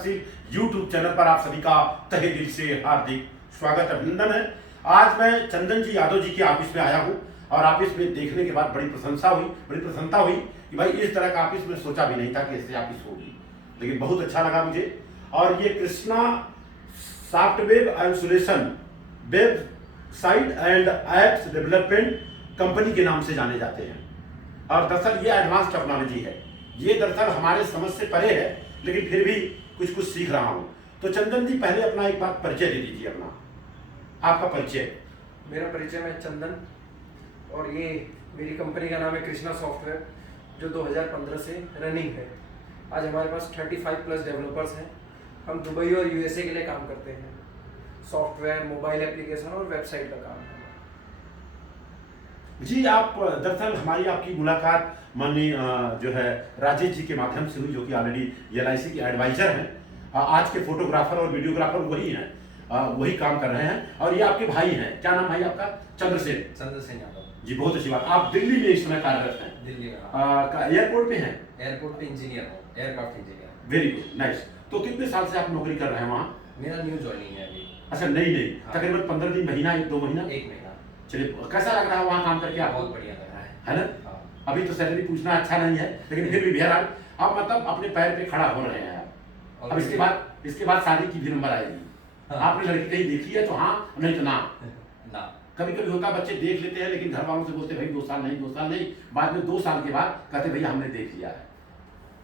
तफसील YouTube channel पर आप सभी का तहे दिल से हार्दिक स्वागत अभिनंदन है। आज मैं चंदन जी यादव जी के ऑफिस में आया हूँ और ऑफिस में देखने के बाद बड़ी प्रसन्नता हुई कि भाई इस तरह का ऑफिस में सोचा भी नहीं था कि ऐसे ऑफिस होगी, लेकिन बहुत अच्छा लगा मुझे। और ये Krishna software and solution website and apps development company के नाम से जाने जाते हैं और दरअसल ये एडवांस टेक्नोलॉजी है। ये दरअसल हमारे समझ से परे है, लेकिन फिर भी कुछ सीख रहा हूँ। तो चंदन जी पहले अपना एक बार परिचय दे दीजिए, अपना आपका परिचय। मेरा परिचय मैं चंदन और ये मेरी कंपनी का नाम है कृष्णा सॉफ्टवेयर, जो 2015 से रनिंग है। आज हमारे पास 35 प्लस डेवलपर्स हैं। हम दुबई और यूएसए के लिए काम करते हैं। सॉफ्टवेयर, मोबाइल एप्लीकेशन और वेबसाइट का काम है। जी, आप दरअसल हमारी आपकी मुलाकात माननीय जो है राजेश जी के माध्यम से हुई, जो कि ऑलरेडी LIC के एडवाइजर हैं। आज के फोटोग्राफर और वीडियोग्राफर वही हैं, वही काम कर रहे हैं। और ये आपके भाई हैं, क्या नाम भाई आपका? चंद्रसेन यादव जी, बहुत अच्छी बात। आप दिल्ली में इस समय कार्यरत हैं? दिल्ली में एयरपोर्ट पे हैं? एयरपोर्ट पे इंजीनियर हूँ, aircraft engineer. Very good, nice. तो कितने साल से आप नौकरी कर रहे हैं वहाँ? मेरा न्यू ज्वाइनिंग है अभी। अच्छा, नहीं हाँ। तकरीबन 15 दिन, महीना, 1-2 महीना? 1 महीना। चलिए, कैसा लग रहा है वहाँ काम करके आपको? बहुत बढ़िया लग रहा है ना? हाँ। अभी तो सैलरी पूछना अच्छा नहीं है, लेकिन फिर भी बहरहाल आप मतलब अपने पैर पे खड़ा हो रहे हैं आप। अब इसके बाद शादी की भी नंबर आएगी। हाँ। आपने लड़की कहीं देखी है तो हाँ, नहीं तो ना। ना। कभी कभी होता बच्चे देख लेते हैं, लेकिन घर वालों से बोलते भाई 2 साल नहीं, बाद में 2 साल के बाद कहते भैया हमने देख लिया है।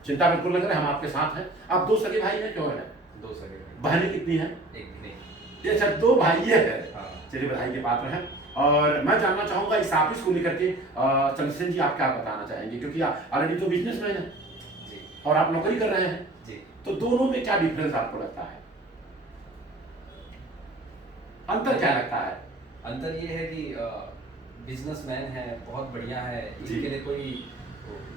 चिंता बिल्कुल लग रहा है, हम आपके साथ हैं। आप 2 सगे भाई हैं? क्यों है? 2 सगे। बहनें कितनी हैं? 1 नहीं। अच्छा, 2 भाई है। हाँ। चलिए, बधाई के पात्र हैं। और मैं जानना चाहूंगा इस ऑफिस को लेकर के चंद्रसेन जी आप क्या बताना चाहेंगे, क्योंकि आप ऑलरेडी तो बिजनेसमैन हैं जी। और आप नौकरी कर रहे हैं जी। तो दोनों में क्या डिफरेंस आपको लगता है? अंतर क्या लगता है? अंतर ये है कि बिजनेसमैन है, बहुत बढ़िया है, इनके लिए कोई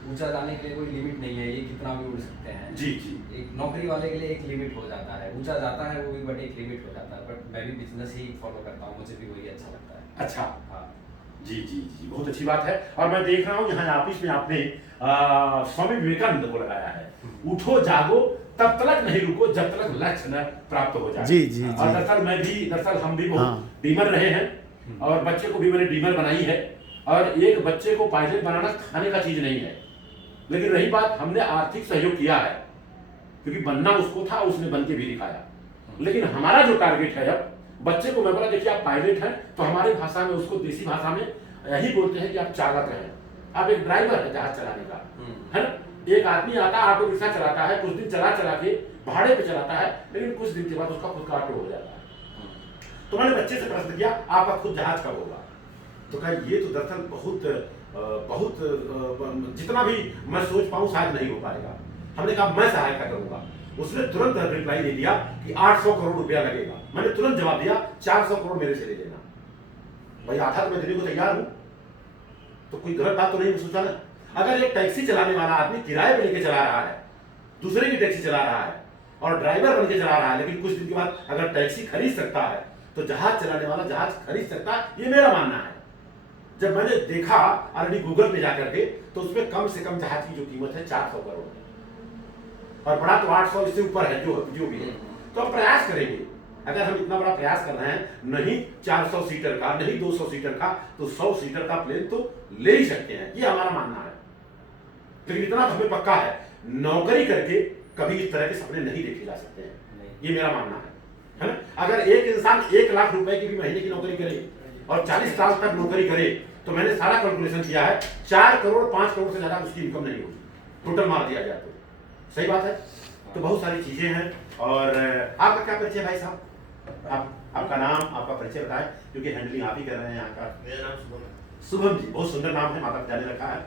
ऊंचा जाने के लिए कोई लिमिट नहीं है, ये कितना भी उड़ सकते हैं। जी। एक नौकरी वाले के लिए एक लिमिट हो जाता है, ऊंचा जाता है वो भी, बट एक लिमिट हो जाता है। बट मैं भी बिजनेस ही फॉलो करता हूँ, मुझे भी वही अच्छा लगता है। अच्छा। हाँ। जी, बहुत अच्छी बात है। और मैं देख रहा हूँ यहाँ ऑफिस में आपने स्वामी विवेकानंद को लगाया है, उठो जागो तब तक नहीं रुको जब तक लक्ष्य न प्राप्त हो जाए। जी। और दरअसल हम भी बहुत हाँ। डीमर रहे हैं और बच्चे को भी मैंने डीमर बनाई है। और एक बच्चे को पायलट बनाना खाने का चीज नहीं है, लेकिन रही बात, हमने आर्थिक सहयोग किया है, क्योंकि बनना उसको था, उसने बन के भी दिखाया। लेकिन हमारा जो टारगेट है, अब बच्चे को मैं बोला देखिए आप पायलट हैं, तो हमारी भाषा में उसको देसी भाषा में यही बोलते हैं कि आप चालक हैं, आप एक ड्राइवर है जहाज चलाने का, है ना। एक आदमी आता है, ऑटो रिक्शा चलाता है, कुछ दिन चला के भाड़े पे चलाता है, लेकिन कुछ दिन के बाद उसका खुद का ऑटो हो जाता है। तो मैंने बच्चे से प्रश्न किया आपका खुद जहाज कब होगा? तो कहा ये तो दरअसल बहुत जितना भी मैं सोच पाऊं शायद नहीं हो पाएगा। हमने कहा मैं सहायता करूंगा। उसने तुरंत रिप्लाई दे दिया कि 800 करोड़ रुपया लगेगा। मैंने तुरंत जवाब दिया 400 करोड़ मेरे से ले लेना। भाई आधा तो मैं देने को तैयार हूं, तो कोई गलत बात तो नहीं सोचा ना। अगर एक टैक्सी चलाने वाला आदमी किराए पे लेके चला रहा है, दूसरे की टैक्सी चला रहा है और ड्राइवर बन के चला रहा है, लेकिन कुछ दिन के बाद अगर टैक्सी खरीद सकता है तो जहाज चलाने वाला जहाज खरीद सकता है, ये मेरा मानना है। जब मैंने देखा ऑलरेडी गूगल पे जाकर के, तो उसमें कम से कम जहाज की जो कीमत है 400 करोड़ है और बड़ा तो 800 इससे ऊपर है जो भी है। तो हम प्रयास करेंगे, अगर हम इतना बड़ा प्रयास कर रहे हैं, नहीं 400 सीटर का, नहीं 200 सीटर का, तो 100 सीटर का प्लेन तो ले ही सकते हैं, ये हमारा मानना है। लेकिन इतना हमें पक्का है, नौकरी करके कभी इस तरह के सपने नहीं देखे जा सकते हैं, ये मेरा मानना है ना। अगर एक इंसान 1 लाख रुपए की भी महीने की नौकरी करे और 40 साल तक नौकरी करे, तो मैंने सारा कैलकुलेशन किया है, 4 करोड़ 5 करोड़ से ज्यादा उसकी इनकम नहीं होगी, टोटल मार दिया जाए तो। सही बात है। तो बहुत सारी चीजें हैं। और आपका क्या परिचय भाई साहब? आपका नाम, आपका परिचय बताएं, क्योंकि हैंडलिंग आप ही कर रहे हैं यहाँ का। मेरा नाम शुभम है। शुभम जी, बहुत सुंदर नाम है, माता पिता ने रखा है।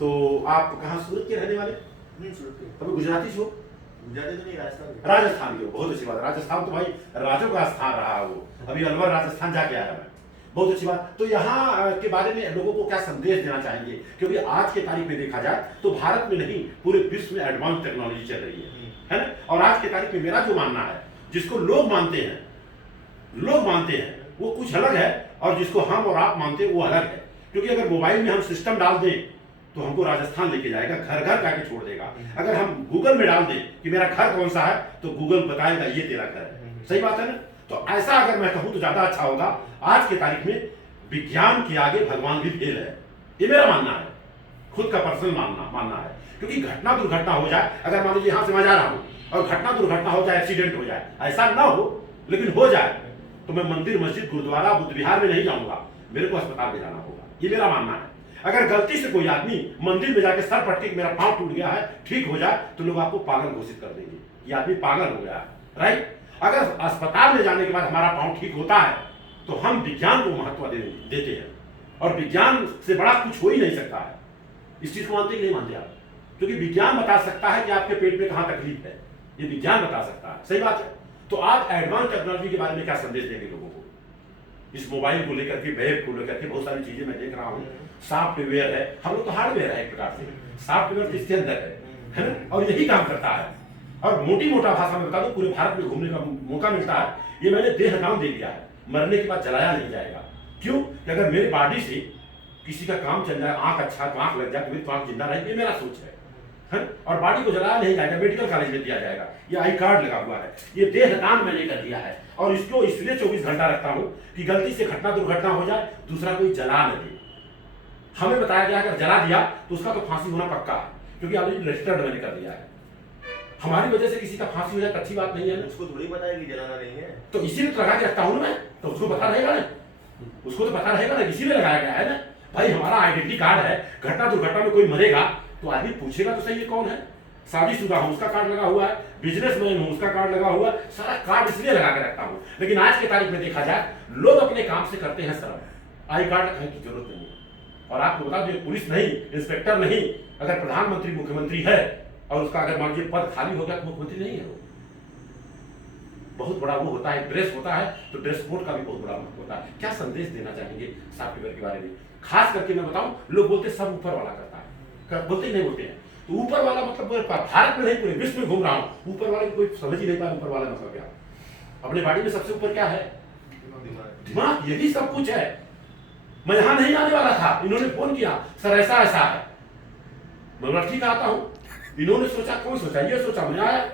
तो आप कहाँ, सूरत के रहने वाले? कभी गुजराती छो? गुजराती तो नहीं, राजस्थान। राजस्थान के हो, बहुत अच्छी बात। राजस्थान तो भाई राजों का स्थान रहा है वो, अभी अलवर राजस्थान जाके आया मैं, बहुत अच्छी बात। तो यहाँ के बारे में लोगों को क्या संदेश देना चाहेंगे, क्योंकि आज के तारीख में देखा जाए तो भारत में नहीं पूरे विश्व में एडवांस टेक्नोलॉजी चल रही है ना। और आज के तारीख में मेरा जो मानना है, जिसको लोग मानते हैं वो कुछ अलग है, और जिसको हम और आप मानते हैं वो अलग है। क्योंकि अगर मोबाइल में हम सिस्टम डाल दें तो हमको राजस्थान लेके जाएगा, घर घर जाके छोड़ देगा। अगर हम गूगल में डाल दें कि मेरा घर कौन सा है, तो गूगल बताएगा ये तेरा घर है। सही बात है ना? तो ऐसा अगर मैं कहूं तो ज्यादा अच्छा होगा। आज के तारीख में विज्ञान के आगे भगवान भी फेल है, ये मेरा मानना है, खुद का पर्सनल मानना है। क्योंकि घटना दुर्घटना हो जाए, अगर मान लीजिए यहां से मैं जा रहा हूं और घटना दुर्घटना हो जाए, एक्सीडेंट हो जाए, ऐसा ना हो लेकिन हो जाए, तो मैं मंदिर मस्जिद गुरुद्वारा बुद्ध विहार में नहीं जाऊंगा, मेरे को अस्पताल में जाना होगा। ये मेरा मानना है। अगर गलती से कोई आदमी मंदिर में जाके सर पटके मेरा पांव टूट गया है, ठीक हो जाए, तो लोग आपको पागल घोषित कर देंगे, ये आदमी पागल हो गया, राइट। अगर अस्पताल में जाने के बाद हमारा पांव ठीक होता है, तो हम विज्ञान को महत्व देते हैं, और विज्ञान से बड़ा कुछ हो ही नहीं सकता है। इस चीज को मानते कि नहीं मानते आप? क्योंकि विज्ञान बता सकता है कि आपके पेट में कहां तकलीफ है, ये विज्ञान बता सकता है। सही बात है। तो आप एडवांस टेक्नोलॉजी के बारे में क्या संदेश देंगे लोगों को? इस मोबाइल को लेकर के, वेब को लेकर के बहुत सारी चीजें मैं देख रहा हूँ। सॉफ्टवेयर है, हम लोग तो हार्डवेयर है एक प्रकार से, सॉफ्टवेयर इसके अंदर है ना, और यही काम करता है। और मोटी मोटा भाषा में बता दूं, पूरे भारत में घूमने का मौका मिलता है। ये मैंने देहदान दे दिया है, मरने के बाद जलाया नहीं जाएगा। क्यों? कि अगर मेरे बॉडी से किसी का काम चल जाए, आंख अच्छा तो आंख लग जाए, तो मेरी तो आंख जिंदा रहेगी, ये मेरा सोच है। और बॉडी को जलाया नहीं जाएगा, मेडिकल कॉलेज में दिया जाएगा, ये आई कार्ड लगा हुआ है, ये देहदान मैंने कर दिया है। और इसको इसलिए 24 घंटा रखता हूं कि गलती से घटना दुर्घटना हो जाए, दूसरा कोई जला न दे। हमें बताया गया अगर जला दिया तो उसका तो फांसी होना पक्का है, क्योंकि ऑलरेडी रजिस्टर्ड मैंने कर दिया है। हमारी वजह से किसी का फांसी हो जाए अच्छी बात नहीं है ना। उसको थोड़ी पता है कि जलाना नहीं है, तो इसीलिए तो लगा के रखता हूं ना मैं, तो उसको पता रहेगा ना, उसको तो पता रहेगा ना, इसीलिए लगाया गया है ना। भाई हमारा आइडेंटिटी कार्ड है, घटना दुर्घटना में कोई मरेगा तो आदमी पूछेगा तो सही है कौन है। शादीशुदा हूं उसका कार्ड लगा हुआ है, बिजनेसमैन हूं उसका कार्ड लगा हुआ है, सारा कार्ड इसलिए लगा के रखता हूं। लेकिन आज के तारीख में देखा जाए, लोग अपने काम से करते हैं शर्म, आई कार्ड रखने की जरूरत नहीं है। और आपको बता दो, पुलिस नहीं, इंस्पेक्टर नहीं, अगर प्रधानमंत्री मुख्यमंत्री है और उसका अगर मान लीजिए पद खाली हो गया तो मुख्यमंत्री नहीं है वो, बहुत बड़ा वो होता है, ड्रेस होता है, तो ड्रेस कोड का भी बहुत बड़ा महत्व होता है। क्या संदेश देना चाहेंगे सॉफ्टवेयर के बारे में? खास करके मैं बताऊं, लोग बोलते सब ऊपर वाला करता है, बोलते ही नहीं बोलते हैं। तो ऊपर वाला मतलब भारत में नहीं, पूरे विश्व में घूम रहा हूं, ऊपर वाले को कोई समझ ही नहीं पाया ऊपर वाला मतलब क्या। अपने बॉडी में सबसे ऊपर क्या है? दिमाग, यही सब कुछ है। मैं यहां नहीं आने वाला था, इन्होंने फोन किया, सर ऐसा ऐसा है, मैं बोला ठीक आता हूं। इन्होंने सोचा, कौन सोचा? ये सोचा, मैं आया।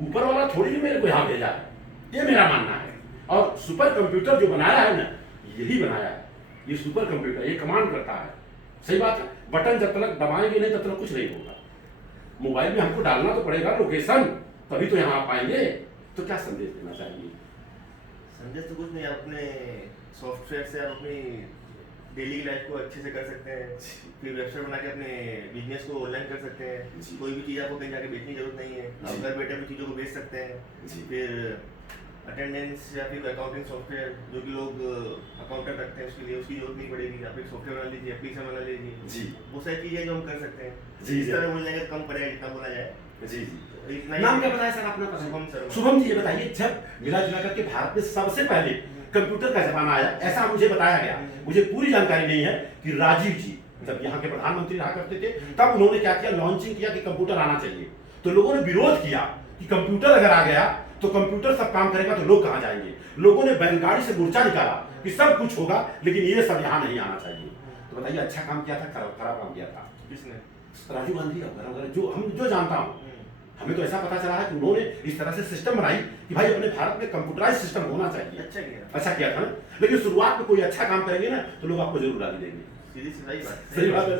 ऊपर वाला थोड़ी भी मेरे को यहां भेजा है, ये मेरा मानना है। और सुपर कंप्यूटर जो बनाया है ना, यही बनाया है, ये सुपर कंप्यूटर, ये कमांड करता है। सही बात है। बटन जब तक दबाएंगे नहीं तब तक कुछ नहीं होगा। मोबाइल में हमको डालना तो पड़ेगा लोकेशन, तभी तो यहाँ आ पाएंगे। तो क्या संदेश देना चाहिए? संदेश तो कुछ नहीं, अपने सॉफ्टवेयर से आप अपनी डेली लाइफ को अच्छे से कर सकते हैं। फिर वेबसाइट बना के अपने बिजनेस को ऑनलाइन कर सकते हैं। कोई भी चीज़ आपको कहीं जाके बेचने की जरूरत नहीं है, आप घर बैठे अपनी चीज़ों को बेच सकते हैं। फिर अटेंडेंस या फिर अकाउंटिंग सॉफ्टवेयर, जो कि लोग अकाउंटेंट रखते हैं, उसके लिए उसकी जरूरत नहीं पड़ेगी। आप एक सॉफ्टवेयर बना लीजिए, एप्लीकेशन बना लीजिए जी। वो सारी चीज़ें जो हम कर सकते हैं, इस तरह बोल जाएंगे कम पड़ेगा जितना बोला जाए जी जी। नाम क्या बताया सर अपना? शुभम सर। शुभम जी, ये बताइए, जब मिला जुला करके भारत में सबसे पहले कंप्यूटर का जमाना आया, ऐसा मुझे बताया गया, मुझे पूरी जानकारी नहीं है, कि राजीव जी जब यहाँ के प्रधानमंत्री रहा करते थे, तब उन्होंने क्या किया, लॉन्चिंग किया कि कंप्यूटर आना चाहिए। तो लोगों ने विरोध किया कि कंप्यूटर अगर आ गया तो कंप्यूटर सब काम करेगा तो लोग कहाँ जाएंगे। लोगों ने बैलगाड़ी से मोर्चा निकाला कि सब कुछ होगा लेकिन ये सब यहाँ नहीं आना चाहिए। तो बताइए, अच्छा काम किया था, खराब काम किया था? किसने? राजीव गांधी का, जो जानता हूँ, हमें तो ऐसा पता चला है कि उन्होंने इस तरह से सिस्टम बनाई कि भाई अपने भारत में कंप्यूटराइज सिस्टम होना चाहिए। अच्छा किया था ना। लेकिन शुरुआत में कोई अच्छा काम करेंगे ना तो लोग आपको जरूर गाली देंगे। सही बात है।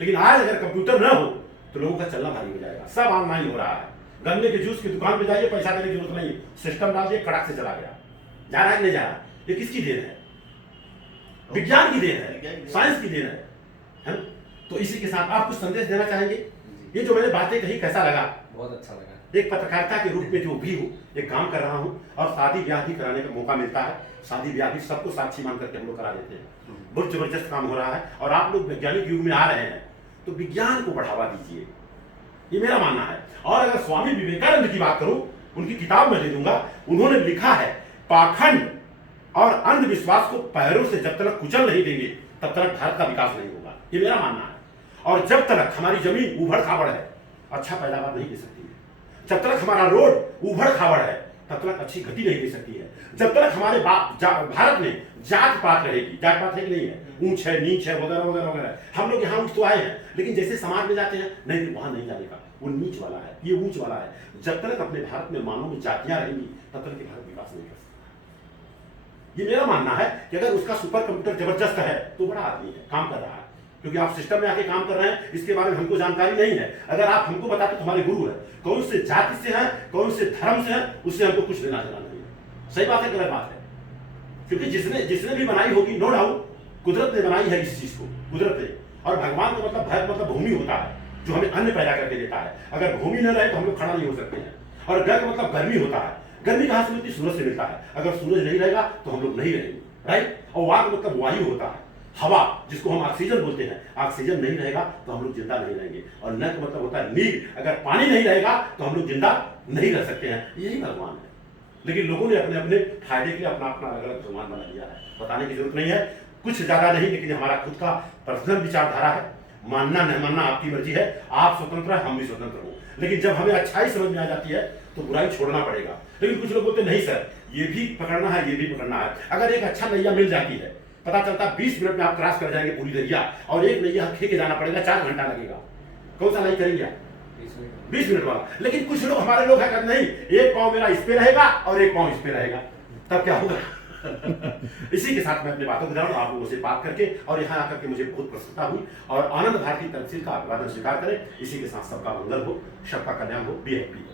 लेकिन आज अगर कंप्यूटर ना हो तो लोगों का चलना भारी हो जाएगा। सब ऑनलाइन हो रहा है। गन्ने के जूस की दुकान पे जाइए, पैसा देने की जरूरत नहीं, सिस्टम डाल दिए, कड़ाक से चला गया। जा रहा है नहीं जा रहा, ये किसकी देन है? विज्ञान की देन है, साइंस की देन है। तो इसी के साथ आप कुछ संदेश देना चाहेंगे? ये जो मैंने बातें कही कैसा लगा? बहुत अच्छा लगा। एक पत्रकारिता के रूप में जो भी हूँ, एक काम कर रहा हूँ, और शादी ब्याह भी कराने का मौका मिलता है। शादी ब्याह भी सबको साक्षी मान करके हम लोग करा देते हैं। बहुत जबरदस्त काम हो रहा है। और आप लोग वैज्ञानिक युग में आ रहे हैं तो विज्ञान को बढ़ावा दीजिए, ये मेरा मानना है। और अगर स्वामी विवेकानंद की बात करूं, उनकी किताब में दे दूंगा, उन्होंने लिखा है, पाखंड और अंधविश्वास को पैरों से जब तक कुचल नहीं देंगे तब तक भारत का विकास नहीं होगा, ये मेरा मानना है। और जब तक हमारी जमीन उबड़ खाबड़ है, अच्छा पैदावार नहीं दे सकती है। जब तक हमारा रोड उबड़ खाबड़ है, तब तक अच्छी गति नहीं दे सकती है। जब तक हमारे भारत में जात पात रहेगी, जात पात है कि नहीं है, ऊंच है नीच है वगैरह वगैरह वगैरह, हम लोग यहाँ ऊंच तो आए हैं, लेकिन जैसे समाज में जाते हैं नहीं, वहां नहीं जाने का, वो नीच वाला है, ये ऊंच वाला है। जब तक अपने भारत में मानव में जातियां रहेंगी तब तक कि भारत विकास नहीं कर सकता। ये मेरा मानना है कि अगर उसका सुपर कंप्यूटर जबरदस्त है तो बड़ा आदमी है, काम कर रहा है, क्योंकि आप सिस्टम में आके काम कर रहे हैं, इसके बारे में हमको जानकारी नहीं है। अगर आप हमको बताते तुम्हारे गुरु है, कौन से जाति से हैं, कौन से धर्म से हैं, उससे हमको कुछ लेना देना नहीं है। सही बात है, गलत बात है, क्योंकि जिसने भी बनाई होगी, नो डाउट कुदरत ने बनाई है इस चीज को, कुदरत ने। और भगवान का मतलब भूमि होता है जो हमें अन्न पैदा करके देता है। अगर भूमि न रहे तो हम लोग खड़ा नहीं हो सकते हैं। और गर्म का मतलब गर्मी होता है, गर्मी कहां से मिलती है? सूरज से मिलता है। अगर सूरज नहीं रहेगा तो हम लोग नहीं रहेंगे, राइट। और वायु मतलब वायु होता है, हवा जिसको हम ऑक्सीजन बोलते हैं, ऑक्सीजन नहीं रहेगा तो हम लोग जिंदा नहीं रहेंगे। और न का मतलब होता है नीर, अगर पानी नहीं रहेगा तो हम लोग जिंदा नहीं रह सकते हैं। यही भगवान है, लेकिन लोगों ने अपने अपने फायदे के लिए अपना अपना अलग अलग भगवान बना लिया है। बताने की जरूरत नहीं है, कुछ ज्यादा नहीं, लेकिन हमारा खुद का पर्सनल विचारधारा है। मानना नहीं मानना आपकी मर्जी है, आप स्वतंत्र है, हम भी स्वतंत्र हूं। लेकिन जब हमें अच्छाई समझ में आ जाती है तो बुराई छोड़ना पड़ेगा। लेकिन कुछ लोग बोलते नहीं सर, ये भी पकड़ना है, ये भी पकड़ना है। अगर एक अच्छा नैया मिल जाती है, पता चलता 20 मिनट में आप क्रॉस कर जाएंगे पूरी दरिया, और एक नैया खे के जाना पड़ेगा, 4 घंटा लगेगा। कौन सा नहीं करेंगे आप? 20 मिनट वाला। लेकिन कुछ लोग हमारे लोग है नहीं, एक पांव मेरा इस पे रहेगा और एक पांव इस पे रहेगा, तब क्या होगा? इसी के साथ मैं अपनी बातों को आप लोगों से बात करके और यहाँ आकर के मुझे बहुत प्रसन्नता हुई। और आनंद भारती तहसील का अभिवादन स्वीकार करें। इसी के साथ सबका मंगल हो, सबका कल्याण हो। Be happy.